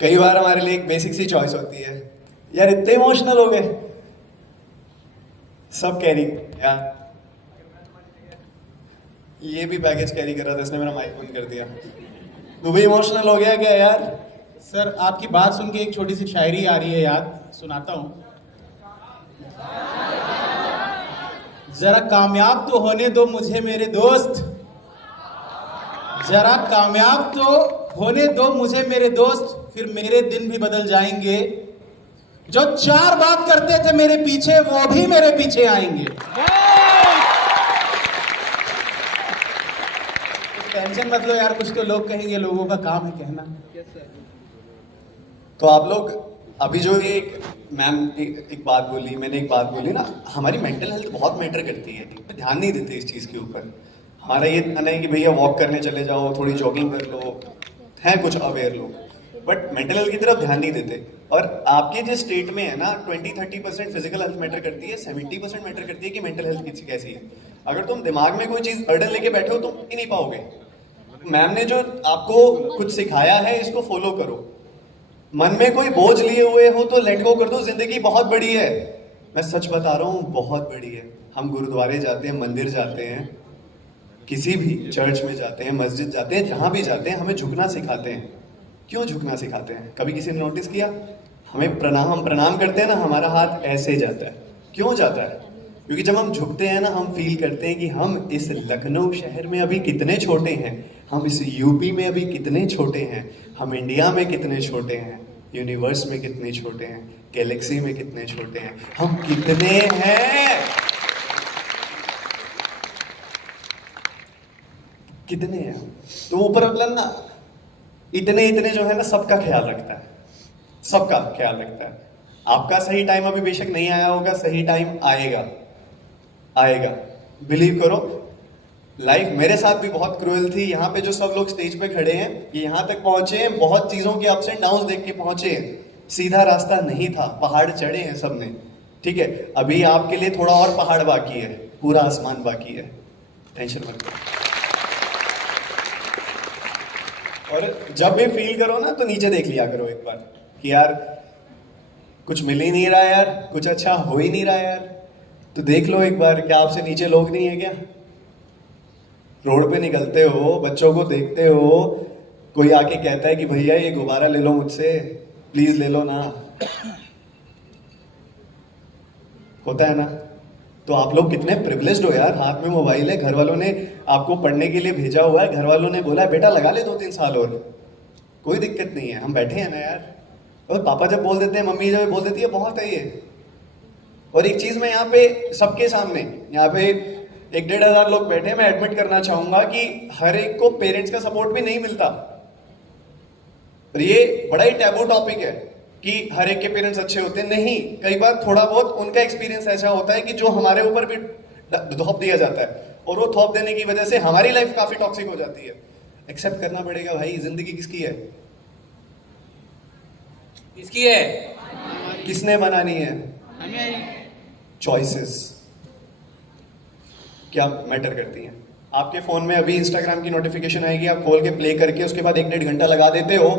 कई बार हमारे लिए एक बेसिक सी चॉइस होती है, यार इतने इमोशनल हो गए, सब कैरी यार। ये भी बैगेज कैरी कर रहा था, इसने मेरा माइक बंद कर दिया। तू भी इमोशनल हो गया क्या यार? सर आपकी बात सुन के एक छोटी सी शायरी आ रही है याद, सुनाता हूं। जरा कामयाब तो होने दो मुझे मेरे दोस्त, जरा कामयाब तो होने दो मुझे मेरे दोस्त, फिर मेरे दिन भी बदल जाएंगे। जो 4 बात करते थे मेरे पीछे वो भी मेरे पीछे आएंगे। टेंशन मत लो यार, कुछ तो लोग कहेंगे, लोगों का काम है कहना। तो आप लोग अभी जो ये मैम एक बात बोली, मैंने एक बात बोली ना, हमारी मेंटल हेल्थ बहुत मैटर करती है, ध्यान नहीं देते इस चीज़ के ऊपर। हमारा ये नहीं कि भैया वॉक करने चले जाओ, थोड़ी जॉगिंग कर लो, हैं कुछ अवेयर लोग, बट मेंटल हेल्थ की तरफ ध्यान नहीं देते। और आपके जिस स्टेट में है ना, 20-30% फिजिकल हेल्थ मैटर करती है, 70% मैटर करती है कि मेंटल हेल्थ किसी कैसी है। अगर तुम दिमाग में कोई चीज़ बर्डन लेके बैठे हो, तुम ही नहीं पाओगे। मैम ने जो आपको कुछ सिखाया है, इसको फॉलो करो। मन में कोई बोझ लिए हुए हो तो लेट गो कर दो, जिंदगी बहुत बड़ी है। मैं सच बता रहा हूँ, बहुत बड़ी है। हम गुरुद्वारे जाते हैं, मंदिर जाते हैं, किसी भी चर्च में जाते हैं, मस्जिद जाते हैं, जहां भी जाते हैं हमें झुकना सिखाते हैं। क्यों झुकना सिखाते हैं? कभी किसी ने नोटिस किया? हमें प्रणाम करते हैं ना, हमारा हाथ ऐसे जाता है। क्यों जाता है? क्योंकि जब हम झुकते हैं ना, हम फील करते हैं कि हम इस लखनऊ शहर में अभी कितने छोटे हैं, हम इस यूपी में अभी कितने छोटे हैं, हम इंडिया में कितने छोटे हैं, यूनिवर्स में कितने छोटे हैं, गैलेक्सी में कितने छोटे हैं, हम कितने हैं, कितने हैं। तो ऊपर वाला ना इतने जो है ना, सबका ख्याल रखता है, सबका ख्याल रखता है। आपका सही टाइम अभी बेशक नहीं आया होगा, सही टाइम आएगा, आएगा, बिलीव करो। लाइफ मेरे साथ भी बहुत क्रूएल थी। यहाँ पे जो सब लोग स्टेज पे खड़े हैं, ये यहाँ तक पहुंचे हैं, बहुत चीजों के अप्स एंड डाउन्स देख के पहुंचे हैं। सीधा रास्ता नहीं था, पहाड़ चढ़े हैं सबने, ठीक है। अभी आपके लिए थोड़ा और पहाड़ बाकी है, पूरा आसमान बाकी है, टेंशन मत लो। और जब भी फील करो ना, तो नीचे देख लिया करो एक बार कि यार कुछ मिल ही नहीं रहा यार, कुछ अच्छा हो ही नहीं रहा यार। तो देख लो एक बार, क्या आपसे नीचे लोग नहीं है क्या? रोड पे निकलते हो, बच्चों को देखते हो, कोई आके कहता है कि भैया ये गुब्बारा ले लो मुझसे, प्लीज ले लो ना, होता है ना? तो आप लोग कितने प्रिविलेज्ड हो यार, हाथ में मोबाइल है, घर वालों ने आपको पढ़ने के लिए भेजा हुआ है, घर वालों ने बोला है बेटा लगा ले 2-3 साल और, कोई दिक्कत नहीं है, हम बैठे हैं ना यार। और पापा जब बोल देते हैं, मम्मी जब बोल देती है, बहुत है ये। और एक चीज मैं यहाँ पे सबके सामने, यहाँ पे 1-1.5 हज़ार लोग बैठे, मैं एडमिट करना चाहूंगा कि हर एक को पेरेंट्स का सपोर्ट भी नहीं मिलता। और ये बड़ा ही टैबू टॉपिक है कि हर एक के पेरेंट्स अच्छे होते हैं, नहीं। कई बार थोड़ा बहुत उनका एक्सपीरियंस ऐसा होता है कि जो हमारे ऊपर भी थोप दिया जाता है, और वो थोप देने की वजह से हमारी लाइफ काफी टॉक्सिक हो जाती है। एक्सेप्ट करना पड़ेगा भाई, जिंदगी किसकी है? किसकी है? किसने बनानी है? चॉइसेस क्या मैटर करती हैं? आपके फोन में अभी इंस्टाग्राम की नोटिफिकेशन आएगी, आप खोल के प्ले करके उसके बाद 1-1.5 घंटा लगा देते हो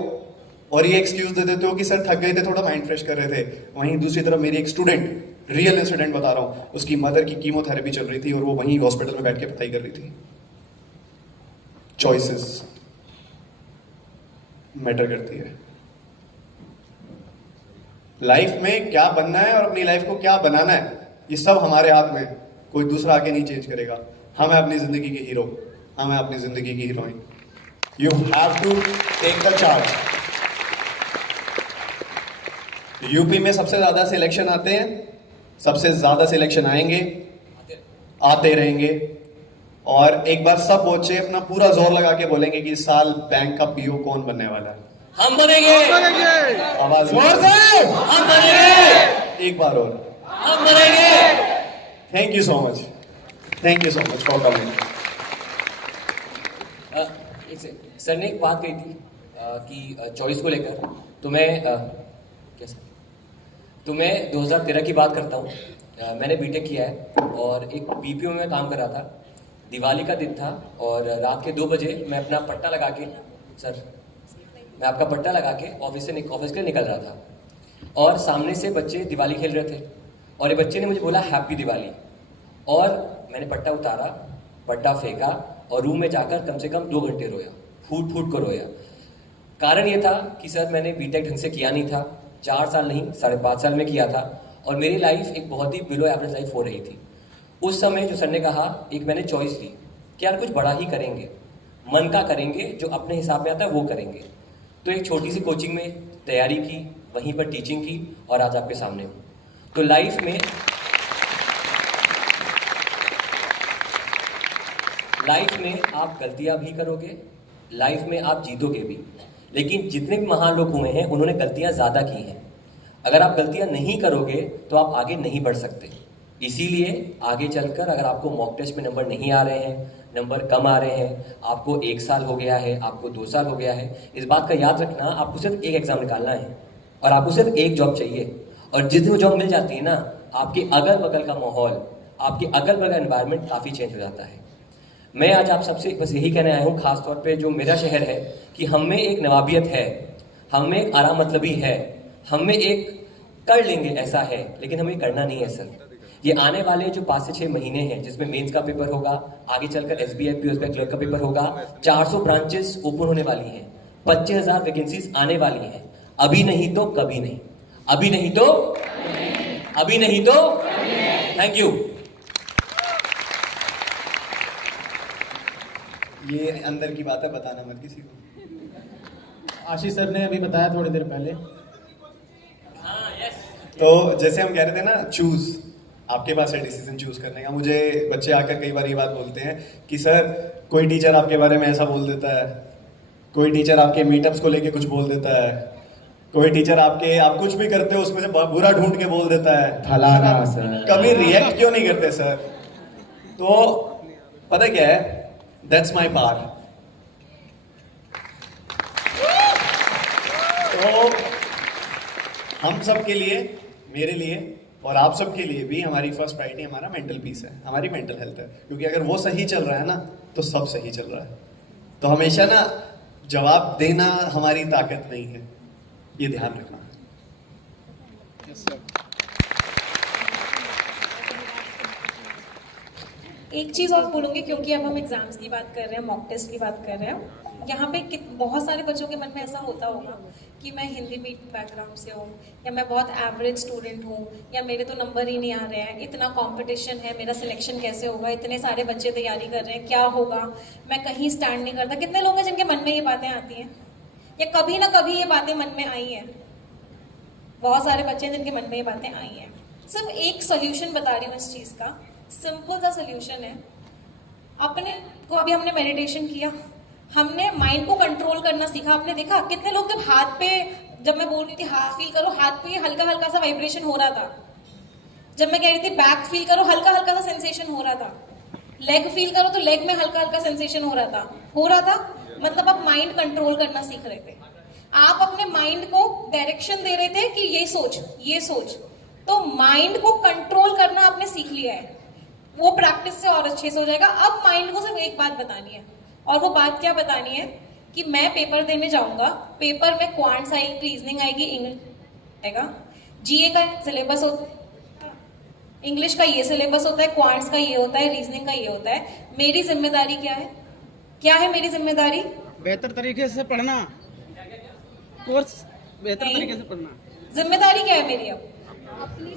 और ये एक्सक्यूज दे देते हो कि सर थक गए थे, थोड़ा माइंड फ्रेश कर रहे थे। वहीं दूसरी तरफ मेरी एक स्टूडेंट, रियल इंसिडेंट बता रहा हूं, उसकी मदर की कीमोथेरेपी चल रही थी और वो वहीं हॉस्पिटल में बैठ के पढ़ाई कर रही थी। चॉइसेस मैटर करती है। लाइफ में क्या बनना है और अपनी लाइफ को क्या बनाना है, ये सब हमारे हाथ में, कोई दूसरा आके नहीं चेंज करेगा। हम है अपनी जिंदगी के हीरो, हम है अपनी जिंदगी की heroine. You have to take the charge. UP में सबसे ज्यादा सिलेक्शन आते हैं, सबसे ज्यादा सिलेक्शन आएंगे, आते रहेंगे, और एक बार सब बच्चे अपना पूरा जोर लगा के बोलेंगे कि इस साल बैंक का पीओ कौन बनने वाला है? हम बनेंगे। आवाज जोर से हम बनेंगे। एक बार और, हम बनेंगे। Thank you so much, thank you so much for coming. Sir ने एक बात कही थी कि चॉइस को लेकर, तो मैं कैसा, तो मैं 2013 की बात करता हूँ। मैंने बीटेक किया है और एक बीपीओ में काम कर रहा था। दिवाली का दिन था और रात के 2 बजे मैं अपना पट्टा लगा के, सर मैं आपका पट्टा लगा के ऑफिस के लिए निकल रहा था और सामने से बच्चे दिवाली खेल रहे थे और ये बच्चे ने मुझे बोला हैप्पी दिवाली और मैंने पट्टा उतारा, पट्टा फेंका और रूम में जाकर कम से कम 2 घंटे रोया, फूट फूट कर रोया। कारण ये था कि सर मैंने बीटेक ढंग से किया नहीं था, 4 साल नहीं 5.5 साल में किया था और मेरी लाइफ एक बहुत ही बिलो एवरेज लाइफ हो रही थी। उस समय जो सर ने कहा, एक मैंने चॉइस ली कि यार कुछ बड़ा ही करेंगे, मन का करेंगे, जो अपने हिसाब में आता है वो करेंगे। तो एक छोटी सी कोचिंग में तैयारी की, वहीं पर टीचिंग की और आज आपके सामने हूँ। तो लाइफ में आप गलतियां भी करोगे, लाइफ में आप जीतोगे भी, लेकिन जितने भी महान लोग हुए हैं उन्होंने गलतियां ज़्यादा की हैं। अगर आप गलतियां नहीं करोगे तो आप आगे नहीं बढ़ सकते। इसीलिए आगे चलकर अगर आपको मॉक टेस्ट में नंबर नहीं आ रहे हैं, नंबर कम आ रहे हैं, आपको 1 साल हो गया है, आपको 2 साल हो गया है, इस बात का याद रखना, आपको सिर्फ एक एग्जाम निकालना है और आपको सिर्फ एक जॉब चाहिए। और जिस दिन जॉब मिल जाती है ना, आपके अगल बगल का माहौल, आपके अगल बगल एनवायरनमेंट काफ़ी चेंज हो जाता है। मैं आज आप सबसे बस यही कहने आया हूँ, खासतौर पे जो मेरा शहर है, कि हम में एक नवाबियत है, हम में एक आराम मतलबी है, हम में एक कर लेंगे ऐसा है, लेकिन हमें करना नहीं है सर। ये आने वाले जो 5 से 6 महीने हैं, जिसमें मेंस का पेपर होगा, आगे चलकर SBI PO क्लर्क का पेपर होगा, 400 ब्रांचेस ओपन होने वाली हैं, 25,000 वैकेंसीज आने वाली हैं। अभी नहीं तो कभी नहीं, अभी नहीं तो अभी नहीं तो थैंक यू। ये अंदर की बात है, बताना मत किसी को। आशीष सर ने अभी बताया थोड़ी देर पहले। तो जैसे हम कह रहे थे ना, चूज, आपके पास है डिसीजन चूज करने का। मुझे बच्चे आकर कई बार ये बात बोलते हैं कि सर कोई टीचर आपके बारे में ऐसा बोल देता है, कोई टीचर आपके मीटअप्स को लेके कुछ बोल देता है, कोई टीचर आप कुछ भी करते हो उसमें से बुरा ढूंढ के बोल देता है, फलाना सर। कभी रिएक्ट क्यों नहीं करते सर? तो पता क्या है, दैट्स माई पार। तो हम सब के लिए, मेरे लिए और आप सब के लिए भी हमारी फर्स्ट प्रायोरिटी हमारा मेंटल पीस है, हमारी मेंटल हेल्थ है। क्योंकि अगर वो सही चल रहा है ना, तो सब सही चल रहा है। तो हमेशा ना जवाब देना हमारी ताकत नहीं है, ये ध्यान रखना। एक चीज़ और बोलूँगी, क्योंकि अब हम एग्जाम्स की बात कर रहे हैं, मॉक टेस्ट की बात कर रहे हैं। यहाँ पे बहुत सारे बच्चों के मन में ऐसा होता होगा कि मैं हिंदी मीडियम बैकग्राउंड से हूँ, या मैं बहुत एवरेज स्टूडेंट हूँ, या मेरे तो नंबर ही नहीं आ रहे हैं, इतना कंपटीशन है, मेरा सिलेक्शन कैसे होगा, इतने सारे बच्चे तैयारी कर रहे हैं, क्या होगा, मैं कहीं स्टैंड नहीं करता। कितने लोग हैं जिनके मन में ये बातें आती हैं, या कभी ना कभी ये बातें मन में आई हैं? बहुत सारे बच्चे हैं जिनके मन में ये बातें आई हैं। सिर्फ एक सोल्यूशन बता रही हूँ इस चीज़ का, सिंपल सा सोल्यूशन है। अपने को अभी हमने मेडिटेशन किया, हमने माइंड को कंट्रोल करना सीखा। आपने देखा कितने लोग जब हाथ पे, जब मैं बोल रही थी हाथ फील करो, हाथ पे हल्का हल्का सा वाइब्रेशन हो रहा था। जब मैं कह रही थी बैक फील करो, हल्का हल्का सा सेंसेशन हो रहा था। लेग फील करो तो लेग में हल्का हल्का सेंसेशन हो रहा था। मतलब आप माइंड कंट्रोल करना सीख रहे थे, आप अपने माइंड को डायरेक्शन दे रहे थे कि ये सोच। तो माइंड को कंट्रोल करना आपने सीख लिया है, वो प्रैक्टिस से और अच्छे से हो जाएगा। अब माइंड को सिर्फ एक बात बतानी है, और वो बात क्या बतानी है कि मैं पेपर देने जाऊंगा, पेपर में क्वांट्स आएगी, रीजनिंग आएगी, इंग्लिश आएगा, जीए का सिलेबस होता है, इंग्लिश का ये सिलेबस होता है, क्वांट्स का ये होता है, रीजनिंग का ये होता है। मेरी जिम्मेदारी क्या है मेरी जिम्मेदारी? बेहतर तरीके से पढ़ना, कोर्स बेहतर तरीके से पढ़ना। जिम्मेदारी क्या है मेरी? अब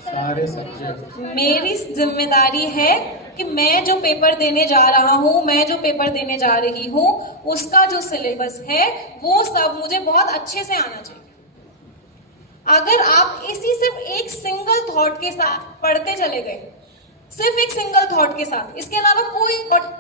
सारे सब्जेक्ट मेरी जिम्मेदारी है कि मैं जो पेपर देने जा रहा हूँ, मैं जो पेपर देने जा रही हूँ, उसका जो सिलेबस है वो सब मुझे बहुत अच्छे से आना चाहिए। अगर आप इसी सिर्फ एक सिंगल थॉट के साथ पढ़ते चले गए, सिर्फ एक सिंगल थॉट के साथ, इसके अलावा कोई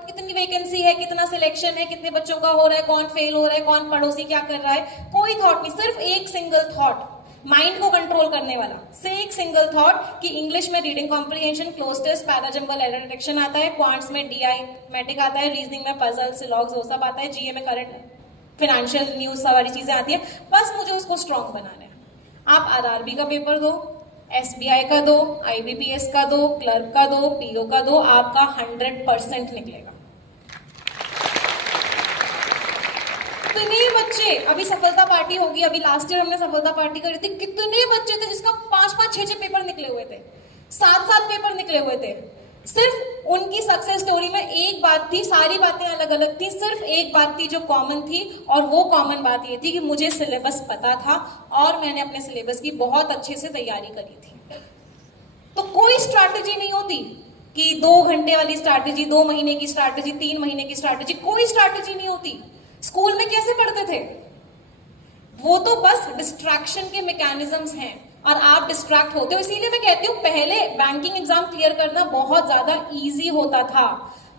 कितनी वैकेंसी है, कितना सिलेक्शन है, कितने बच्चों का हो रहा है, कौन फेल हो रहा है, कौन पड़ोसी क्या कर रहा है, कोई थॉट नहीं, सिर्फ एक सिंगल थॉट माइंड को कंट्रोल करने वाला। से एक सिंगल थॉट कि इंग्लिश में reading comprehension, cloze test, parajumble, error detection आता है, क्वांट्स में DI मैटिक आता है, रीजनिंग में पजल, सिलॉग्स, वो सब आता है, GA में करंट फाइनेंशियल न्यूज सारी चीजें आती है। बस मुझे उसको स्ट्रॉन्ग बनाना है। आप RRB का पेपर दो, SBI का दो, IBPS का दो, क्लर्क का दो, PO का दो, आपका 100% निकलेगा। कितने बच्चे, अभी सफलता पार्टी होगी, अभी लास्ट ईयर हमने सफलता पार्टी करी थी, कितने बच्चे थे जिसका 5-5, 6-6 पेपर निकले हुए थे, 7-7 पेपर निकले हुए थे। सिर्फ उनकी सक्सेस स्टोरी में एक बात थी, सारी बातें अलग अलग थी, सिर्फ एक बात थी जो कॉमन थी, और वो कॉमन बात ये थी कि मुझे सिलेबस पता था और मैंने अपने सिलेबस की बहुत अच्छे से तैयारी करी थी। तो कोई स्ट्रैटेजी नहीं होती कि 2 घंटे वाली स्ट्रैटेजी, 2 महीने की स्ट्रैटेजी, 3 महीने की स्ट्रैटेजी, कोई स्ट्रैटेजी नहीं होती। स्कूल में कैसे पढ़ते थे? वो तो बस डिस्ट्रैक्शन के मैकेनिज्म्स हैं और आप डिस्ट्रैक्ट होते हो। इसीलिए मैं कहती हूँ पहले बैंकिंग एग्जाम क्लियर करना बहुत ज्यादा इजी होता था,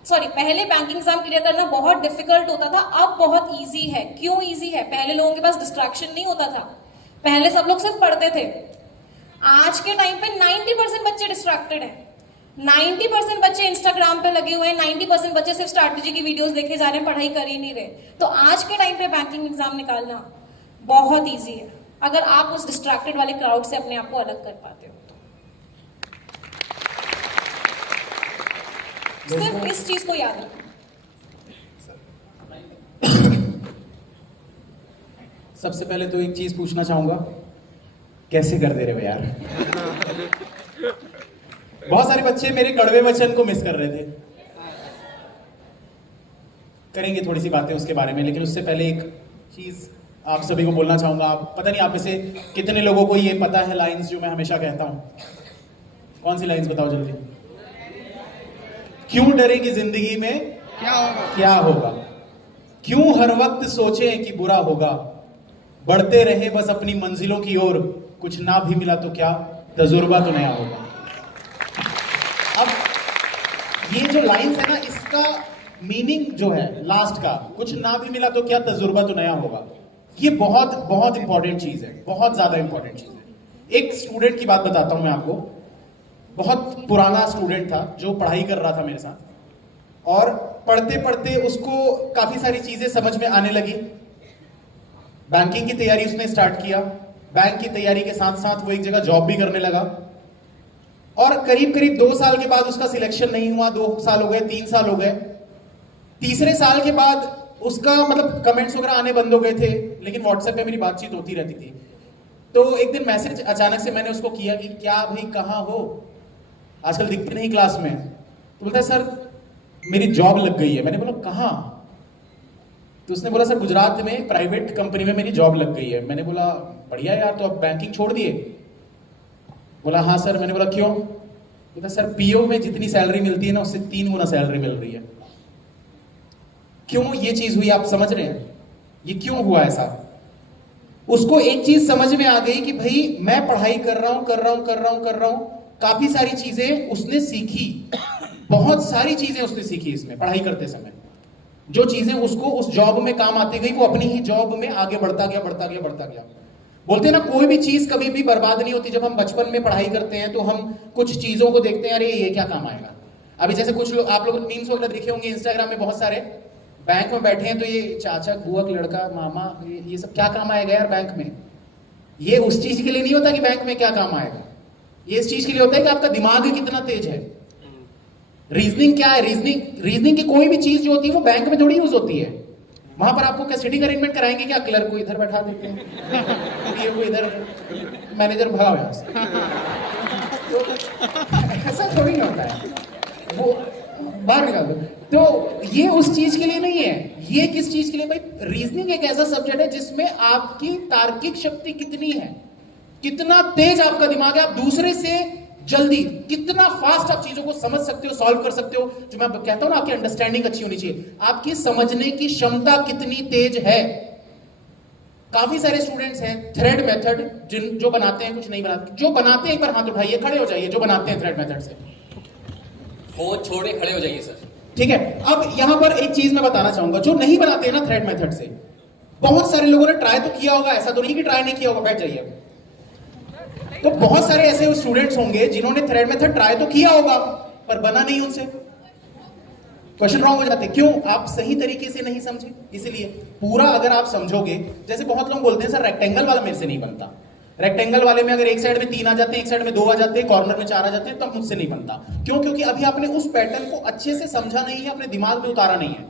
पहले बैंकिंग एग्जाम क्लियर करना बहुत डिफिकल्ट होता था, अब बहुत इजी है। क्यों इजी है? पहले लोगों के पास डिस्ट्रैक्शन नहीं होता था, पहले सब लोग सिर्फ पढ़ते थे। आज के टाइम पे 90% बच्चे डिस्ट्रैक्टेड हैं, 90% बच्चे इंस्टाग्राम पे लगे हुए हैं, 90% बच्चे सिर्फ स्ट्रैटेजी की वीडियोस देखे जा रहे हैं, पढ़ाई कर ही नहीं रहे। तो आज के टाइम पे बैंकिंग एग्जाम निकालना बहुत इजी है अगर आप उस डिस्ट्रैक्टेड वाले क्राउड से अपने आप को अलग कर पाते हो तो। सिर्फ इस चीज को याद रखो। सबसे पहले तो एक चीज पूछना चाहूंगा, कैसे कर दे रहे हो यार? बहुत सारे बच्चे मेरे कड़वे वचन को मिस कर रहे थे। करेंगे थोड़ी सी बातें उसके बारे में, लेकिन उससे पहले एक चीज आप सभी को बोलना चाहूंगा। आप पता नहीं आप में से कितने लोगों को ये पता है लाइंस जो मैं हमेशा कहता हूं। कौन सी लाइंस बताओ जल्दी? क्यों डरेंगी जिंदगी में क्या होगा, क्यों हर वक्त सोचें कि बुरा होगा, बढ़ते रहे बस अपनी मंजिलों की ओर, कुछ ना भी मिला तो क्या, तजुर्बा तो नया होगा। अब ये जो लाइंस है ना, इसका मीनिंग जो है लास्ट का, कुछ ना भी मिला तो क्या, तजुर्बा तो नया होगा, ये बहुत बहुत इंपॉर्टेंट चीज है, बहुत ज्यादा इंपॉर्टेंट चीज है। एक स्टूडेंट की बात बताता हूं मैं आपको। बहुत पुराना स्टूडेंट था जो पढ़ाई कर रहा था मेरे साथ, और पढ़ते पढ़ते उसको काफी सारी चीजें समझ में आने लगी। बैंकिंग की तैयारी उसने स्टार्ट किया, बैंक की तैयारी के साथ साथ वो एक जगह जॉब भी करने लगा, और करीब करीब 2 साल के बाद उसका सिलेक्शन नहीं हुआ। 2 साल हो गए, 3 साल हो गए, तीसरे साल के बाद उसका मतलब कमेंट्स वगैरह आने बंद हो गए थे, लेकिन व्हाट्सएप पे मेरी बातचीत होती रहती थी। तो एक दिन मैसेज अचानक से मैंने उसको किया कि क्या भाई कहाँ हो, आजकल दिखते नहीं क्लास में। तो बोलता है सर मेरी जॉब लग गई है। मैंने बोला कहाँ? तो उसने बोला सर गुजरात में प्राइवेट कंपनी में मेरी जॉब लग गई है। मैंने बोला बढ़िया यार, तो अब बैंकिंग छोड़ दिए? बोला हाँ सर। मैंने बोला क्यों? बोला सर पीओ में जितनी सैलरी मिलती है ना, उससे 3 गुना सैलरी मिल रही है। क्यों ये चीज हुई आप समझ रहे हैं? ये क्यों हुआ ऐसा? उसको एक चीज समझ में आ गई कि भाई मैं पढ़ाई कर रहा हूं, काफी सारी चीजें उसने सीखी, बहुत सारी चीजें उसने सीखी इसमें पढ़ाई करते समय। जो चीजें उसको उस जॉब में काम आती गई, वो अपनी ही जॉब में आगे बढ़ता गया। बोलते हैं ना, कोई भी चीज कभी भी बर्बाद नहीं होती। जब हम बचपन में पढ़ाई करते हैं तो हम कुछ चीजों को देखते हैं, अरे ये क्या काम आएगा। अभी जैसे कुछ लोग, आप लोग मीम्स वगैरह देखे होंगे इंस्टाग्राम में, बहुत सारे बैंक में बैठे हैं तो ये चाचा, बुआ का लड़का, मामा, ये सब क्या काम आएगा यार बैंक में। ये उस चीज के लिए नहीं होता कि बैंक में क्या काम आएगा, ये इस चीज के लिए होता है कि आपका दिमाग कितना तेज है। रीजनिंग क्या है? रीजनिंग की कोई भी चीज जो होती है वो बैंक में थोड़ी यूज होती है। वहां पर आपको क्या सिटिंग अरेंजमेंट कराएंगे क्या? क्लर्क को इधर बैठा देते हैं, पीए को इधर, मैनेजर भगाओ यहां से। तो ऐसा थोड़ी ना होता है, वो बाहर निकाल दो। तो ये उस चीज के लिए नहीं है। ये किस चीज के लिए भाई? रीजनिंग एक ऐसा सब्जेक्ट है जिसमें आपकी तार्किक शक्ति कितनी है, कितना तेज आपका दिमाग है, आप दूसरे से जल्दी, कितना फास्ट आप चीजों को समझ सकते हो, सॉल्व कर सकते हो। जो मैं कहता हूं ना, आपकी अंडरस्टैंडिंग अच्छी होनी चाहिए, आपकी समझने की क्षमता कितनी तेज है। काफी सारे स्टूडेंट्स हैं थ्रेड मेथड जो बनाते हैं, कुछ नहीं बनाते। जो बनाते हैं एक बार हाथ उठाइए, खड़े हो जाइए जो बनाते हैं थ्रेड मेथड से। फोन छोड़े खड़े हो जाइए सर। ठीक है, अब यहां पर एक चीज मैं बताना चाहूंगा, जो नहीं बनाते हैं ना थ्रेड मेथड से, बहुत सारे लोगों ने ट्राई तो किया होगा, ऐसा तो नहीं कि ट्राई नहीं किया होगा। बैठ जाइए। तो बहुत सारे ऐसे स्टूडेंट्स होंगे जिन्होंने थ्रेड मेथड ट्राई तो किया होगा पर बना नहीं उनसे। क्वेश्चन रॉन्ग हो जाते। क्यों? आप सही तरीके से नहीं समझे। इसलिए पूरा अगर आप समझोगे, जैसे बहुत लोग बोलते हैं सर रेक्टेंगल वाला मेरे से नहीं बनता, रेक्टेंगल वाले में अगर एक साइड में 3 आ जाते हैं, एक साइड में 2 आ जाते हैं, कॉर्नर में 4 आ जाते हैं, तो मुझसे नहीं बनता। क्यों? क्योंकि अभी आपने उस पैटर्न को अच्छे से समझा नहीं है, अपने दिमाग में उतारा नहीं है।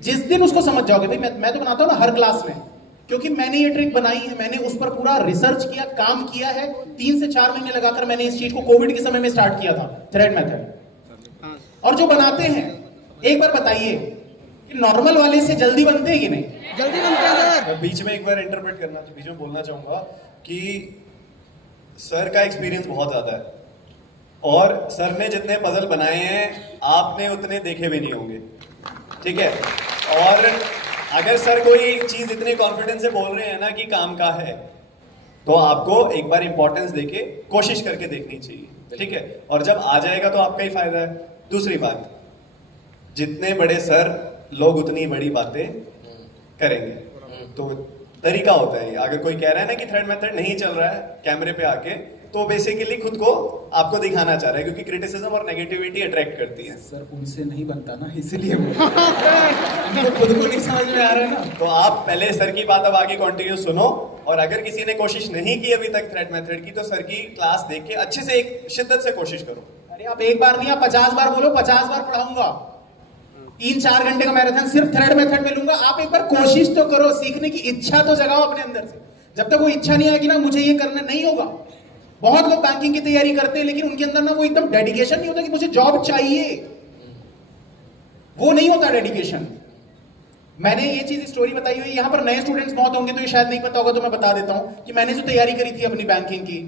जिस दिन उसको समझ जाओगे, भाई मैं तो बनाता हूं ना हर क्लास में, क्योंकि मैंने ये ट्रिक बनाई है, मैंने उस पर पूरा रिसर्च किया, काम किया है, 3 से 4 महीने लगाकर मैंने इस चीज को कोविड के समय में स्टार्ट किया था, थ्रेड मेथड। और जो बनाते हैं, एक बार बताइए कि नॉर्मल वाले से जल्दी बनते हैं कि नहीं? जल्दी बनते हैं सर। मैं बीच में एक बार इंटरप्रेट करना, बीच में बोलना चाहूंगा कि सर का एक्सपीरियंस बहुत ज्यादा है और सर ने जितने पजल बनाए हैं आपने उतने देखे भी नहीं होंगे, ठीक है? और अगर सर कोई चीज इतने कॉन्फिडेंस से बोल रहे हैं ना कि काम का है, तो आपको एक बार इंपॉर्टेंस देके कोशिश करके देखनी चाहिए, ठीक है? और जब आ जाएगा तो आपका ही फायदा है। दूसरी बात, जितने बड़े सर लोग उतनी बड़ी बातें करेंगे, तो तरीका होता है। अगर कोई कह रहा है ना कि थ्रेड मेथड नहीं चल रहा है कैमरे पे आके, तो बेसिकली खुद को आपको दिखाना चाह रहा है, क्योंकि क्रिटिसिज्म और नेगेटिविटी अट्रैक्ट करती है। सर उनसे नहीं बनता ना, इसलिए तो खुद को नहीं समझ में आ रहा है ना। तो आप पहले सर की बात अब आगे कंटिन्यू सुनो, और अगर किसी ने कोशिश नहीं की अभी तक थ्रेड मेथड की, तो सर की क्लास देख के अच्छे से एक शिद्दत से कोशिश करो। अरे आप एक बार नहीं, आप 50 बार बोलो, 50 बार पढ़ाऊंगा। 3-4 घंटे का मैराथन सिर्फ थ्रेड मेथड में लूंगा। आप एक बार कोशिश तो करो, सीखने की इच्छा तो जगाओ अपने अंदर से। जब तक वो इच्छा नहीं आएगी ना, मुझे ये करना नहीं होगा। बहुत लोग बैंकिंग की तैयारी करते हैं, लेकिन उनके अंदर ना वो एकदम डेडिकेशन नहीं होता कि मुझे जॉब चाहिए, वो नहीं होता डेडिकेशन। मैंने ये चीज स्टोरी बताई हुई, यहां पर नए स्टूडेंट्स बहुत होंगे तो ये शायद नहीं पता होगा, तो मैं बता देता हूं कि मैंने जो तैयारी करी थी अपनी बैंकिंग की,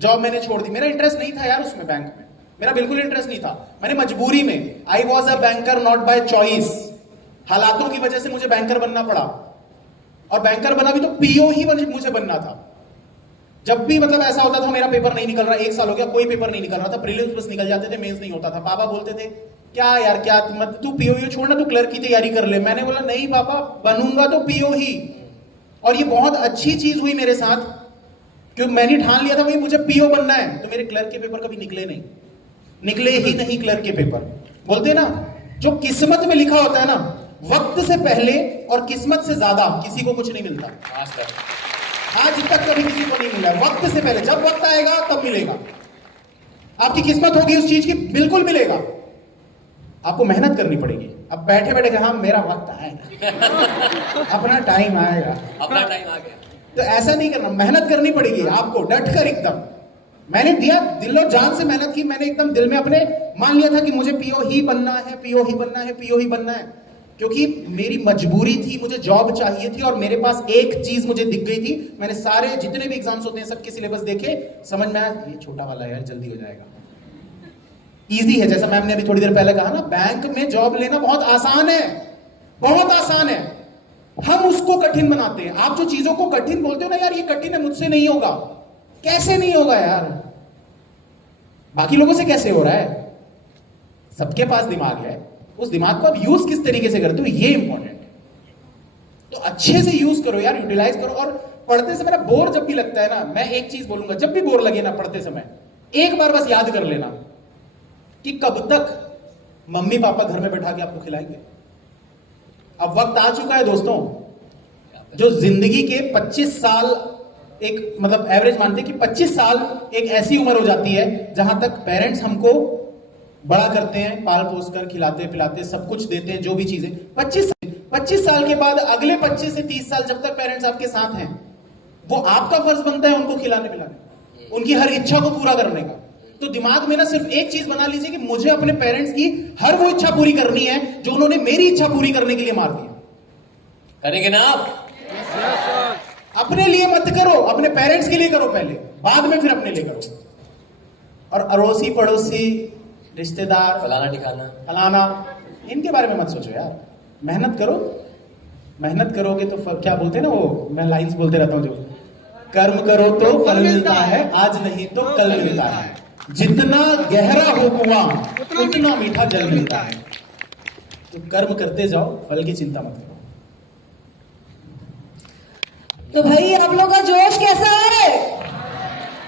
जॉब मैंने छोड़ दी। मेरा इंटरेस्ट नहीं था यार उसमें, बैंक में मेरा बिल्कुल इंटरेस्ट नहीं था। मैंने मजबूरी में, I was a banker not by choice, हालातों की वजह से मुझे बैंकर बनना पड़ा। और बैंकर बना भी तो पीओ ही मुझे बनना था। जब भी मतलब ऐसा होता था मेरा पेपर नहीं निकल रहा, 1 साल हो गया कोई पेपर नहीं निकल रहा था, प्रीलिम्स बस निकल जाते थे, मेंस नहीं होता था। पापा बोलते थे क्या यार, क्या तू पीओ छोड़ना, तू क्लर्क की तैयारी कर ले। मैंने बोला नहीं पापा, बनूंगा तो पीओ ही। और ये बहुत अच्छी चीज हुई मेरे साथ, क्योंकि मैंने ठान लिया था भाई मुझे पीओ बनना है। तो मेरे क्लर्क के पेपर कभी निकले नहीं, निकले ही नहीं क्लर्क के पेपर। बोलते ना, जो किस्मत में लिखा होता है ना, वक्त से पहले और किस्मत से ज्यादा किसी को कुछ नहीं मिलता। आज तक कभी किसी को नहीं मिला। वक्त से पहले, जब वक्त आएगा तब मिलेगा। आपकी किस्मत होगी उस चीज की, बिल्कुल मिलेगा। आपको मेहनत करनी पड़ेगी। अब बैठे बैठे हाँ मेरा वक्त आएगा, अपना टाइम आएगा, अपना टाइम आ गया, तो ऐसा नहीं करना। मेहनत करनी पड़ेगी आपको, डट कर एकदम। मैंने दिया, दिल और जान से मेहनत की। मैंने एकदम दिल में अपने मान लिया था कि मुझे पीओ ही बनना है, पीओ ही बनना है, पीओ ही बनना है। क्योंकि मेरी मजबूरी थी, मुझे जॉब चाहिए थी, और मेरे पास एक चीज मुझे दिख गई थी। मैंने सारे जितने भी एग्जाम्स होते हैं सबके सिलेबस देखे, समझ में आया ये छोटा वाला है यार, जल्दी हो जाएगा, इजी है। जैसा मैम ने अभी थोड़ी देर पहले कहा ना, बैंक में जॉब लेना बहुत आसान है, बहुत आसान है। हम उसको कठिन बनाते हैं। आप जो चीजों को कठिन बोलते हो ना, यार ये कठिन है, मुझसे नहीं होगा। कैसे नहीं होगा यार, बाकी लोगों से कैसे हो रहा है? सबके पास दिमाग है, उस दिमाग को आप यूज किस तरीके से करते हो, ये इंपॉर्टेंट है। तो अच्छे से यूज करो यार, यूटिलाइज करो। और पढ़ते समय ना बोर जब भी लगता है ना, मैं एक चीज बोलूंगा, जब भी बोर लगे ना पढ़ते समय, एक बार बस याद कर लेना कि कब तक मम्मी पापा घर में बैठा के आपको खिलाएंगे। अब वक्त आ चुका है दोस्तों, जो जिंदगी के 25 साल, एक मतलब एवरेज मानते हैं कि 25 साल एक ऐसी उम्र हो जाती है जहां तक पेरेंट्स हमको बड़ा करते हैं, पाल पोस कर, खिलाते पिलाते, सब कुछ देते हैं, जो भी चीजें। 25 साल के बाद अगले 25 से 30 साल जब तक पेरेंट्स आपके साथ हैं, वो आपका फर्ज बनता है उनको खिलाने पिलाने, उनकी हर इच्छा को पूरा करने का। तो दिमाग में ना सिर्फ एक चीज बना लीजिए कि मुझे अपने पेरेंट्स की हर वो इच्छा पूरी करनी है जो उन्होंने मेरी इच्छा पूरी करने के लिए मार दिया। करेंगे ना आप? अपने लिए मत करो, अपने पेरेंट्स के लिए करो पहले, बाद में फिर अपने लिए करो। और अड़ोसी पड़ोसी रिश्तेदार फलाना ठिकाना फलाना, इनके बारे में मत सोचो यार। मेहनत करो, मेहनत करोगे तो क्या बोलते हैं ना, वो मैं लाइंस बोलते रहता हूं, जो कर्म करो तो फल मिलता है, आज नहीं तो कल मिलता है। जितना गहरा हो कुआं उतना मीठा जल मिलता है। तो कर्म करते जाओ, फल की चिंता मत करो। तो भाई आप लोग का जोश कैसा है?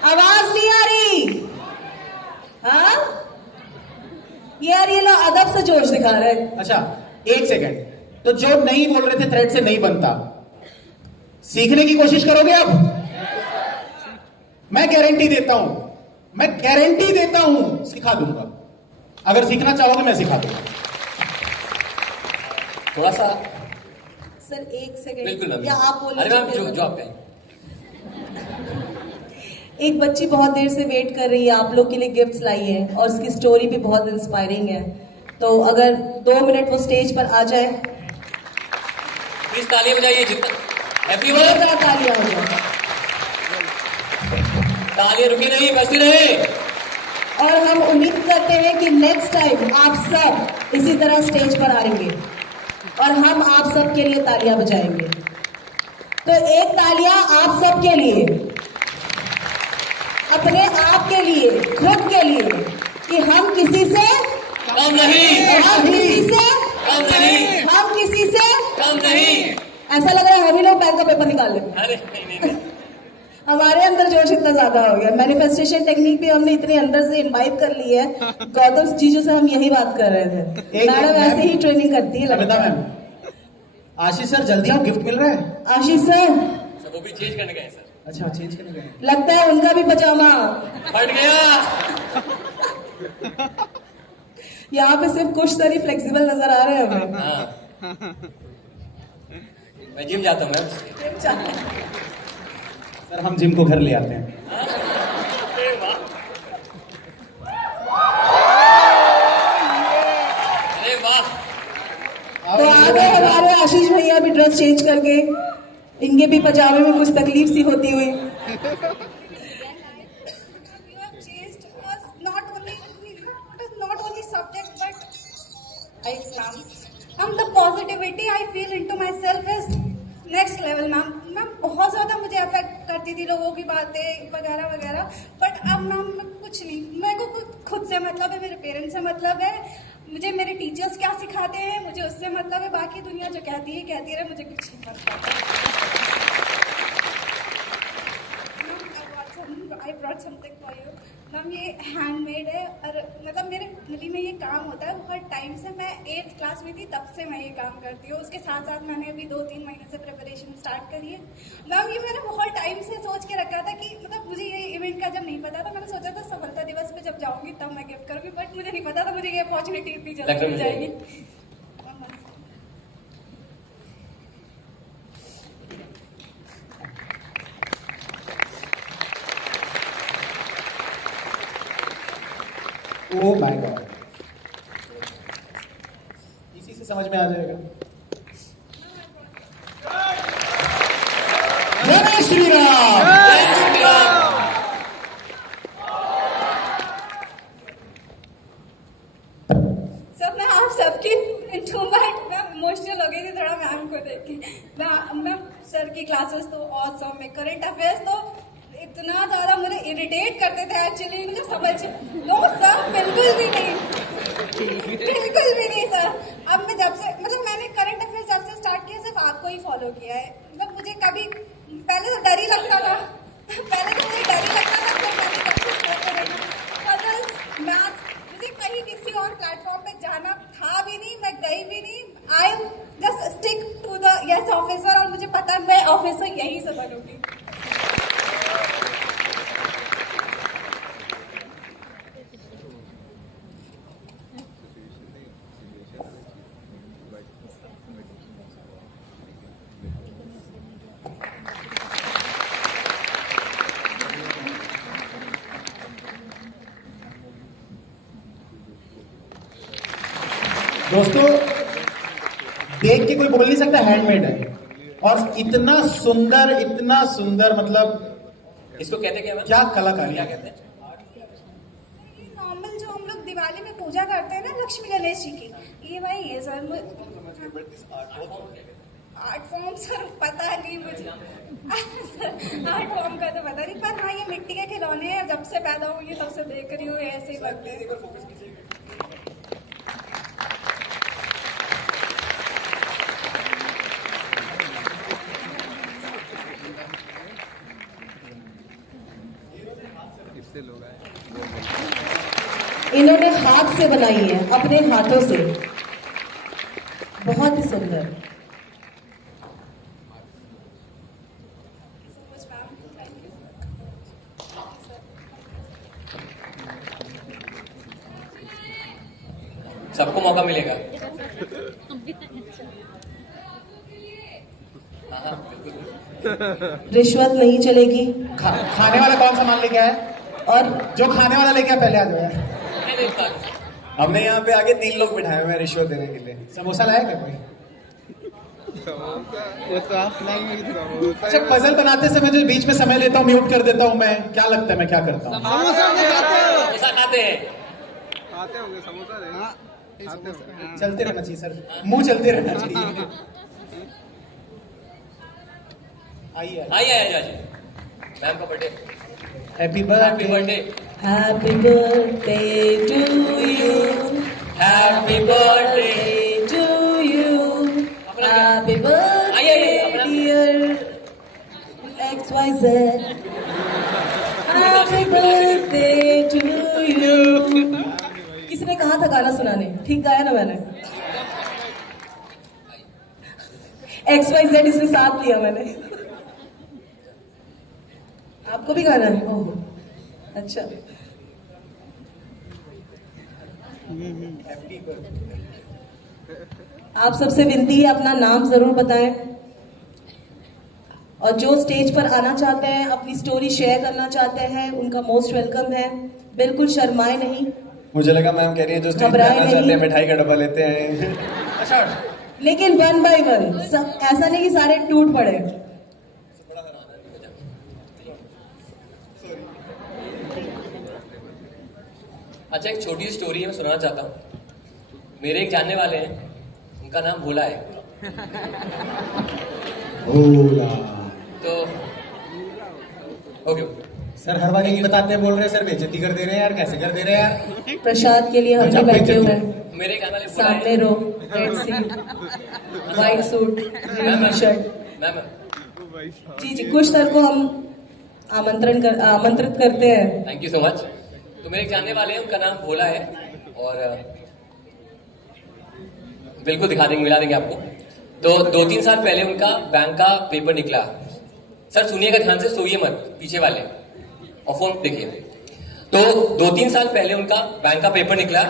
आवाज नहीं आ रही? हाँ यार, ये लोग अदब से जोश दिखा रहे हैं। अच्छा एक सेकंड, तो जो नहीं बोल रहे थे थ्रेड से नहीं बनता, सीखने की कोशिश करोगे अब? मैं गारंटी देता हूं, मैं गारंटी देता हूं, सिखा दूंगा। अगर सीखना चाहोगे मैं सिखा दूंगा। थोड़ा सा सर एक सेकंड बिल्कुल मैम, या आप बोलिए अरे तो मैम फिर जो जो आप कहें। एक बच्ची बहुत देर से वेट कर रही है, आप लोग के लिए गिफ्ट्स लाई है और उसकी स्टोरी भी बहुत इंस्पायरिंग है। तो अगर 2 मिनट वो स्टेज पर आ जाए, प्लीज तालियां बजाइए जितना एवरीवन, जोरदार तालियां हो जाए। तालियां रुकी नहीं, बजती रहे। और हम उम्मीद करते हैं कि नेक्स्ट टाइम आप सब इसी तरह स्टेज पर आएंगे और हम आप सब के लिए तालियां बजाएंगे। तो एक तालियां आप सब के लिए, अपने आप के लिए, खुद के लिए, कि हम किसी से कम नहीं, हम किसी से कम नहीं, हम किसी से कम नहीं। ऐसा लग रहा है हम ही लोग बैंक का पेपर निकाल लें। अरे नहीं नहीं नहीं। हमारे अंदर जोश इतना ज्यादा हो गया, मैनिफेस्टेशन टेक्निक भी हमने इतने अंदर से इम्बाइब कर ली है। गौतम जीजू से हम यही बात कर रहे थे, मैडम ऐसे ही ट्रेनिंग करती है कविता लगता है। मैम, आशीष सर जल्दी आओ, गिफ्ट मिल रहा है। आशीष सर, सब वो भी चेंज करने गए सर, अच्छा चेंज करने गए। लगता है उनका भी पजामा। फट गया। यहाँ पे सिर्फ कुछ सारी फ्लेक्सिबल नजर आ रहे हैं हमें। हाँ, मैं जिम जाता हूँ मैम। सर हम जिम को घर ले आते हैं। अरे वाह, अरे वाह। तो आ गए हमारे आशीष भैया भी ड्रेस चेंज करके, इनके भी पजामे में कुछ तकलीफ सी होती हुई। You have changed us not only subject but Islam. The positivity I feel into myself is next level, ma'am. Ma'am बहुत ज़्यादा मुझे अफेक्ट करती थी लोगों की बातें वगैरह वगैरह, बट अब मैम कुछ नहीं, मेरे को खुद से मतलब है, मेरे पेरेंट्स से मतलब है, मुझे मेरे टीचर्स क्या सिखाते हैं मुझे उससे मतलब है, बाकी दुनिया जो कहती रहे, मुझे कुछ नहीं पता। I brought something for you. Ma'am ये हैंडमेड है और मतलब मेरे गली में ये काम होता है हर टाइम से। मैं 8th क्लास में थी तब से मैं ये काम करती हूँ। उसके साथ साथ मैंने अभी 2-3 महीने से प्रिपरेशन स्टार्ट करी है। मैम ये मैंने बहुत टाइम से सोच के रखा था कि मतलब मुझे ये इवेंट का जब नहीं पता था, मैंने सोचा था सफलता दिवस पे जब जाऊँगी तब मैं गिफ्ट करूँगी, बट मुझे नहीं पता था मुझे ये अपॉर्चुनिटी इतनी जल्दी मिल जाएगी। ओ माय गॉड, इसी से समझ में आ जाएगा। जय श्री राम। जय श्री राम। सब मैं आप सबकी इंट्रोवर्ट, मैं इमोशनल हो गई थी थोड़ा मैम को देख के। मैं सर की क्लासेस तो ऑसम में, करंट अफेयर्स तो इतना ज्यादा मुझे इरिटेट करते थे एक्चुअली, मुझे समझ लो सर बिल्कुल भी नहीं, बिल्कुल भी नहीं सर। अब मैं जब से मतलब मैंने करंट अफेयर्स जब से स्टार्ट किया सिर्फ आपको ही फॉलो किया है। मतलब मुझे कभी पहले तो डर ही लगता था, तो मैंने कब से स्टार्ट करेंगे पजल्स मैथ्स, मुझे कहीं किसी और प्लेटफॉर्म पे जाना था भी नहीं, मैं गई भी नहीं। I am just stick to the yes officer, और मुझे पता है मैं ऑफिसर यहीं से बनूंगी। दोस्तों देख के कोई बोल नहीं सकता हैंडमेड है, और इतना सुंदर मतलब इसको कहते क्या मैम? क्या कलाकारी क्या है। कहते हैं? ये नॉर्मल जो हम लोग दिवाली में पूजा करते हैं ना लक्ष्मी गणेश जी की, ये वही है सर। आर्ट फॉर्म सर पता नहीं मुझे, आर्ट फॉर्म का तो पता नहीं, पर हाँ ये मिट्टी के खिलौने हैं, जब से पैदा हुई तब से देख रही हूँ ऐसे ही बनते हैं। इन्होंने हाथ से बनाई है, अपने हाथों से, बहुत ही सुंदर। सबको मौका मिलेगा। हाँ हाँ बिल्कुल। रिश्वत नहीं चलेगी। खाने वाला कौन सा माल लेके आया? और जो खाने वाला लेके आया पहले आ जाओ यार। नहीं, नहीं, बात- हमने यहाँ पे आगे 3 लोग बिठाए हुए हैं रिश्वत देने के लिए। समोसा लाया क्या कोई? वो तो आप लाएंगे समोसा। अच्छा, पजल बनाते समय जो बीच में समय लेता हूँ, म्यूट कर देता हूँ मैं, क्या लगता है मैं क्या करता हूँ? समोसा खाते हो? समोसा खाते हैं। खाते होंगे समोसा रे। हाँ, खाते होंगे। चलते रहना चाहिए सर, मुंह चलते रहना चाहिए। आइए आइए आइए आइए। मैम का birthday. Happy happy birthday. Birthday. Happy birthday to you, happy birthday. To you, happy आइए, birthday dear XYZ, happy birthday to you. किसने कहा था गाना सुनाने? ठीक गाया ना मैंने? XYZ इसमें साथ लिया मैंने। आपको भी गाना है? ओह अच्छा। आप सबसे विनती है अपना नाम जरूर बताएं, और जो स्टेज पर आना चाहते हैं, अपनी स्टोरी शेयर करना चाहते हैं, उनका मोस्ट वेलकम है। बिल्कुल शर्माए नहीं। मुझे लगा मैम कह रही है जो स्टेज पे घबराए आना चाहते नहीं। हैं मिठाई का डब्बा लेते हैं। अच्छा, लेकिन 1 by 1, ऐसा नहीं कि सारे टूट पड़े। अच्छा, एक छोटी सी स्टोरी है, मैं सुनाना चाहता हूँ। मेरे एक जानने वाले हैं, उनका नाम भोला है। भोला। तो ओके। सर हर बार यही बताते हैं, बोल रहे हैं सर बेइज्जती कर दे रहे हैं यार, कैसे कर दे रहे हैं यार? प्रसाद के लिए हम भी बैठे हुए हैं। मेरे एक आने वाले भोला सामने है। Row, red seat, white suit, green T shirt. Ma'am जी जी, कुछ सर को हम आमंत्रित करते हैं। Thank you so much. तो मेरे एक जानने वाले हैं, उनका नाम भोला है, और बिल्कुल दिखा देंगे, मिला देंगे आपको। तो 2-3 साल पहले उनका बैंक का पेपर निकला। सर सुनिएगा ध्यान से, सोइए मत पीछे वाले, और फोन देखिए। तो 2-3 साल पहले उनका बैंक का पेपर निकला।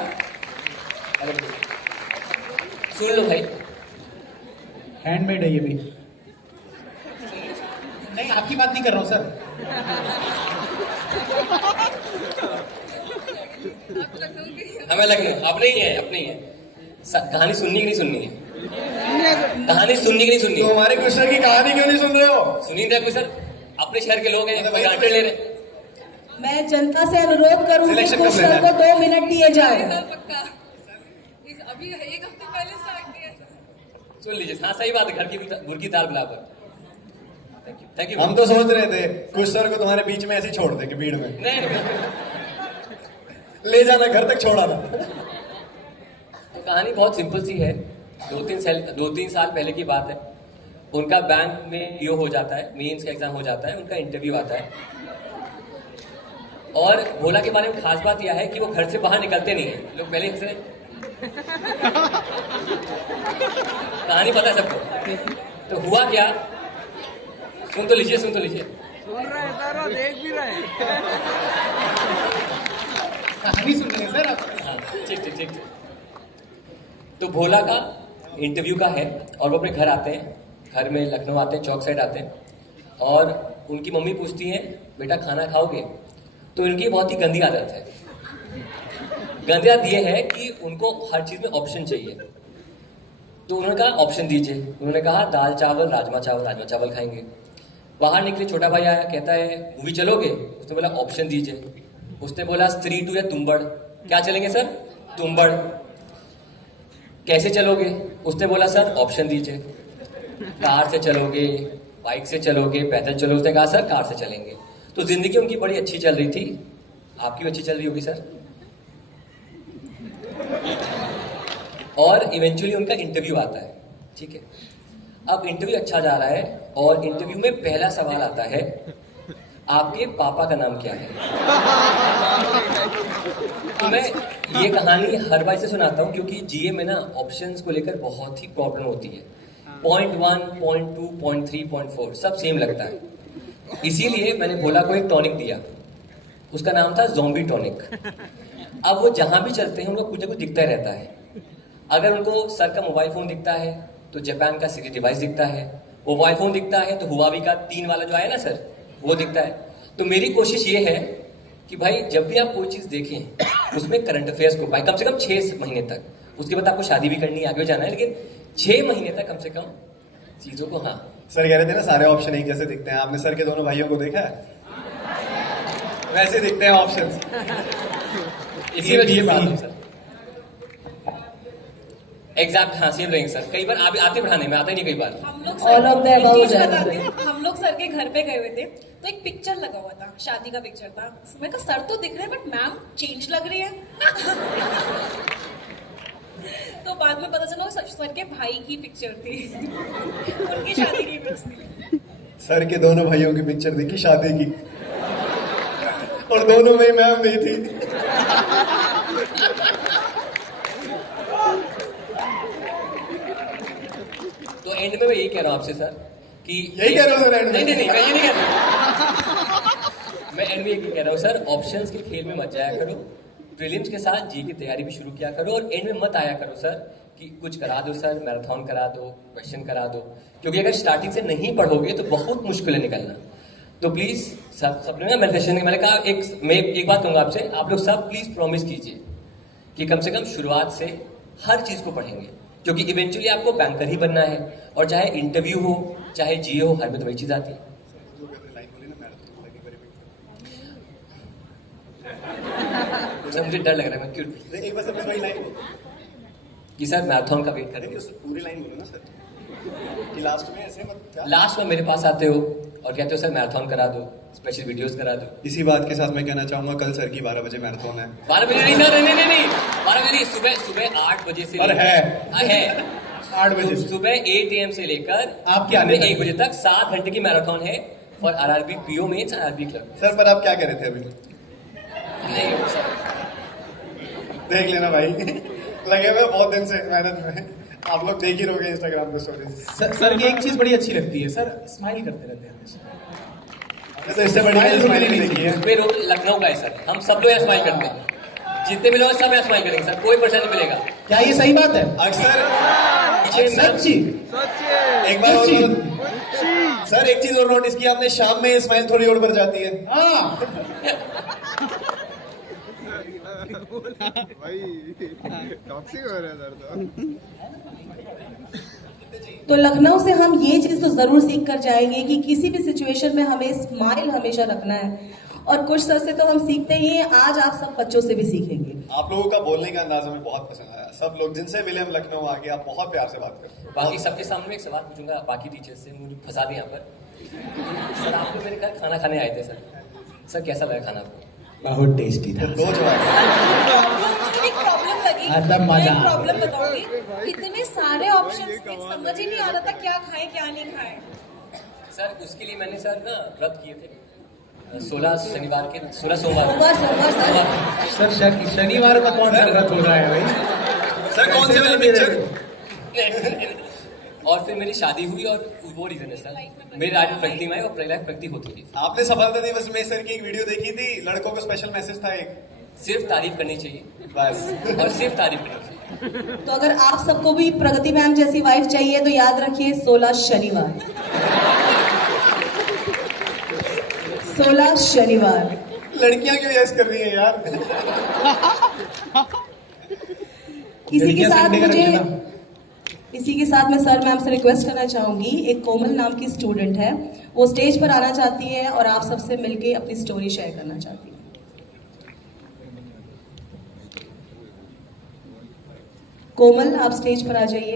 सुन लो भाई। हैंडमेड है ये भी। नहीं, आपकी बात नहीं कर रहा हूँ सर। हमें लखनऊ अपने ही है, अपने ही है। कहानी सुननी कि नहीं सुननी है? कहानी सुननी कि नहीं सुननी तो है? हमारे कृष्ण की कहानी क्यों नहीं सुन रहे हो? सुनी नहीं रहा कोई सर? अपने शहर के लोग हैं, गारंटी ले रहे। मैं जनता से अनुरोध करूंगी Selection कुछ कब लेना सर को 2 मिनट दिए जाए। अभी 1 हफ्ते पहले स्टार्ट किया। सुन लीजिए। हाँ सही बात है, घर की मुर्गी दाल बराबर। Thank you. हम तो सोच रहे थे कुछ सर को तुम्हारे बीच में ऐसे ही छोड़ दे कि भीड़ में नहीं नहीं। ले जाना, घर तक छोड़ाना। तो कहानी बहुत सिंपल सी है। 2-3 साल पहले की बात है। उनका बैंक में पीओ हो जाता है, मेंस का एग्जाम हो जाता है, उनका इंटरव्यू आता है। और भोला के बारे में खास बात यह है कि वो घर से बाहर निकलते नहीं है। लोग पहले से कहानी पता है सबको। तो हुआ क्या, सुन तो लीजिए, सुन तो लीजिए। सुन रहे हैं सर, और देख भी रहे हैं। कहानी सुन रहे हैं सर आप? हाँ, ठीक ठीक ठीक। तो भोला का इंटरव्यू का है, और वो अपने घर आते हैं। घर में लखनऊ आते हैं, चौक साइड आते हैं, और उनकी मम्मी पूछती है बेटा खाना खाओगे? तो इनकी बहुत ही गंदी आदत है। गंदी आदत ये है कि उनको हर चीज में ऑप्शन चाहिए। तो उन्होंने कहा ऑप्शन दीजिए। उन्होंने कहा दाल चावल राजमा चावल खाएंगे। बाहर निकले, छोटा भाई आया, कहता है मूवी चलोगे? उसने बोला ऑप्शन दीजिए। उसने बोला स्त्री 2 या तुम्बड़। क्या चलेंगे सर? तुम्बड़। कैसे चलोगे? उसने बोला सर ऑप्शन दीजिए। कार से चलोगे, बाइक से चलोगे, पैदल चलोगे? उसने कहा सर कार से चलेंगे। तो जिंदगी उनकी बड़ी अच्छी चल रही थी। आपकी भी अच्छी चल रही होगी सर। और इवेंचुअली उनका इंटरव्यू आता है। ठीक है, अब इंटरव्यू अच्छा जा रहा है, और इंटरव्यू में पहला सवाल आता है आपके पापा का नाम क्या है? तो मैं ये कहानी हर बार से सुनाता हूँ, क्योंकि जीए में ना ऑप्शंस को लेकर बहुत ही प्रॉब्लम होती है। 0.1, 0.2, 0.3, 0.4 सब सेम लगता है। इसीलिए मैंने भोला को एक टॉनिक दिया, उसका नाम था ज़ॉम्बी टॉनिक। अब वो जहां भी चलते हैं उनको कुछ ना कुछ दिखता रहता है। अगर उनको सर का मोबाइल फोन दिखता है तो जापान का सीरीज डिवाइस दिखता है, वो मोबाइल फोन दिखता है तो हुआवी का 3 वाला जो आया ना सर, वो दिखता है। तो मेरी कोशिश ये है कि भाई जब भी आप कोई चीज देखें उसमें करंट अफेयर्स को भाई कम से कम 6 महीने तक, उसके बाद आपको शादी भी करनी है, आगे जाना है, लेकिन 6 महीने तक कम से कम चीजों को। हाँ सर कह रहे थे ना सारे ऑप्शन एक जैसे दिखते हैं, आपने सर के दोनों भाइयों को देखा है? वैसे दिखते हैं ऑप्शंस। इसी वजह से बात है सर। एग्जैक्ट हाँ सेम रहेंगे सर। कई बार आप आते पढ़ाने में आते नहीं कई बार। हम लोग All of the above चीज़ जाने बताते थे। हैं, हम लोग सर के घर पे गए हुए थे तो एक पिक्चर लगा हुआ था, शादी का पिक्चर था। मैं कहा सर तो दिख रहे हैं बट मैम चेंज लग रही है। तो बाद में पता चला वो सर के भाई की पिक्चर थी, उनकी शादी की पिक्चर थी। सर के दोनों भाइयों की पिक्चर देखी शादी की, और दोनों में मैम नहीं थी। तो एंड में मैं यही कह रहा हूँ आपसे सर कि यही कह रहे हो सर एंड में? नहीं मैं ये नहीं कह रहा। मैं एंड में यही कह रहा हूँ सर, ऑप्शंस के खेल में मत जाया करो, प्रीलिम्स के साथ जी की तैयारी भी शुरू किया करो, और एंड में मत आया करो सर कि कुछ करा दो सर, मैराथन करा दो, क्वेश्चन करा दो, क्योंकि अगर स्टार्टिंग से नहीं पढ़ोगे तो बहुत मुश्किल है निकलना। तो प्लीज सब ने मैनिफेस्टेशन मैंने कहा मैं एक बात कहूंगा आपसे, आप लोग सब प्लीज प्रॉमिस कीजिए कि कम से कम शुरुआत से हर चीज को पढ़ेंगे, क्योंकि इवेंचुअली आपको बैंकर ही बनना है, और चाहे इंटरव्यू हो चाहे जीए हो, हर में तो वही चीज आती है। सर मुझे डर लग रहा है, मैं क्यों एक बार सर बस वही लाइन कि सर मैराथन का वेट करेंगे। पूरी लाइन बोलो ना सर, कि लास्ट में ऐसे मत क्या? लास्ट में मेरे पास आते हो और कहते हो सर मैराथन करा दो, स्पेशल वीडियोस करा दो। इसी बात के साथ मैं कहना चाहूंगा कल सर की 12 बजे मैराथन है। 12 बजे नहीं, नहीं 12 बजे नहीं, सुबह 8 बजे से और है 8 बजे सुबह 8 AM से लेकर आपके आने तक। 1 बजे तक 7 घंटे की मैराथन है फॉर आरआरबी पीओ मेंस और आरआरबी क्लब। सर पर आप क्या कह रहे थे अभी? नहीं सर, देख लेना भाई, लगे हुए बहुत दिन से मेहनत में, आप लोग देख ही रहोगे इंस्टाग्राम पे स्टोरीज। सर की एक चीज बड़ी अच्छी लगती है, सर स्माइल करते रहते हैं हमेशा। तो इससे बड़ी Smile स्माइल नहीं नहीं देखी है। उसमें लखनऊ का है सर, हम सब लोग यहाँ स्माइल करते हैं, जितने भी लोग हैं सब यहाँ स्माइल करेंगे सर, कोई परेशानी नहीं मिलेगा। क्या ये सही बात है? अक्सर सच्ची एक बार और सर एक चीज और नोटिस किया आपने, शाम में ये स्माइल थोड़ी और बढ़ जाती है। हाँ भाई टॉक्सिक हो रहा है सर तो लखनऊ से हम ये चीज तो जरूर सीख कर जाएंगे कि किसी भी सिचुएशन में हमें स्माइल हमेशा रखना है, और कुछ सर से तो हम सीखते ही हैं, आज आप सब बच्चों से भी सीखेंगे। आप लोगों का बोलने का अंदाज हमें बहुत पसंद आया, सब लोग जिनसे मिले हम लखनऊ आके, आप बहुत प्यार से बात करते हैं। बाकी सबके सामने एक सवाल पूछूंगा, बाकी टीचर्स से मुझे फंसा दें यहाँ पर। सर आप लोग मेरे घर खाना खाने आए थे सर कैसा लगा खाना आपको? बहुत टेस्टी था। दो जवाब। मुझे एक प्रॉब्लम लगी, मतलब मजा। मैं प्रॉब्लम बताऊंगी, इतने सारे ऑप्शंस थे, समझ ही नहीं आ रहा था क्या खाएं क्या नहीं खाएं। सर उसके लिए मैंने सर ना व्रत किए थे 16 शनिवार के 16 सोमवार। सोमवार सर शनिवार का कौन सा व्रत हो रहा है भाई? सर कौन से वाली पिक्चर? और फिर मेरी शादी हुई, और वो रीजन है सर, मेरी लाइफ में प्रगति में आई और लाइफ प्रगति होती रही। आपने सफलता दिवस में सर की एक वीडियो देखी थी, लड़कों को स्पेशल मैसेज था एक, सिर्फ तारीफ करनी चाहिए बस। और सिर्फ तारीफ करनी चाहिए। तो अगर आप सबको भी प्रगति मैम जैसी वाइफ चाहिए तो याद रखिए 16 शनिवार 16 शनिवार। लड़कियां क्यों यस कर रही है यार? इसी के साथ मैं सर मैम से रिक्वेस्ट करना चाहूंगी, एक कोमल नाम की स्टूडेंट है, वो स्टेज पर आना चाहती है और आप सबसे मिलके अपनी स्टोरी शेयर करना चाहती है। कोमल आप स्टेज पर आ जाइए।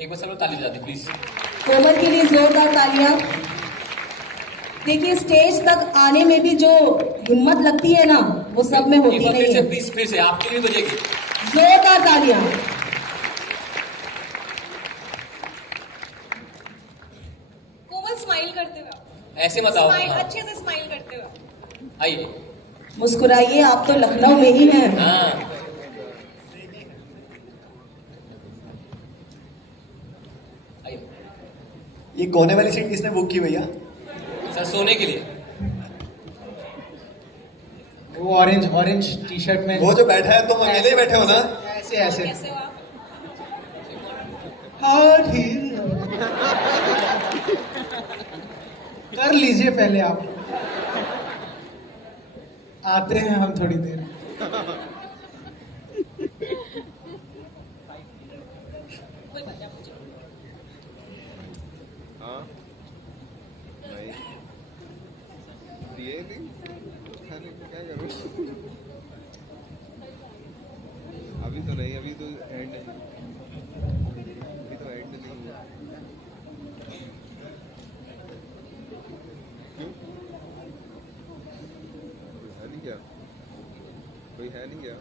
एक बार सब लोग ताली बजा दे प्लीज। कोमल के लिए जोरदार तालियां। देखिए स्टेज तक आने में भी जो हिम्मत लगती है ना, वो सब में होती नहीं है। प्लीज फिर से आपके लिए बजेगी। जोरदार तालियां। कोमल स्माइल करते हुए, ऐसे मत आओ। स्माइल हाँ। अच्छे से स्माइल करते हुए आइए। मुस्कुराइए, आप तो लखनऊ में ही हैं। हाँ आइए ये कोने वाली सीट किसने बुक की भैया? सर, सोने के लिए। वो ऑरेंज टी शर्ट में वो जो बैठा है, तुम अकेले ही बैठे हो ना? ऐसे कैसे हो आप? ठीक कर लीजिए पहले आप, आते हैं हम थोड़ी देर। हाँ नहीं दिए नहीं खाने को क्या करूँ? अभी तो नहीं, अभी तो एंड नहीं, अभी तो एंड नहीं हुआ। क्यों? कोई है नहीं क्या? कोई है नहीं क्या?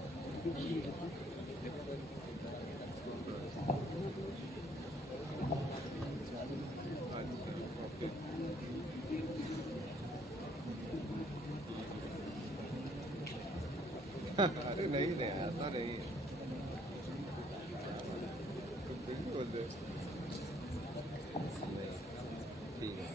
अरे नहीं नहीं ऐसा नहीं है, तुम ठीक ही बोल रहे हो। नहीं, ठीक है।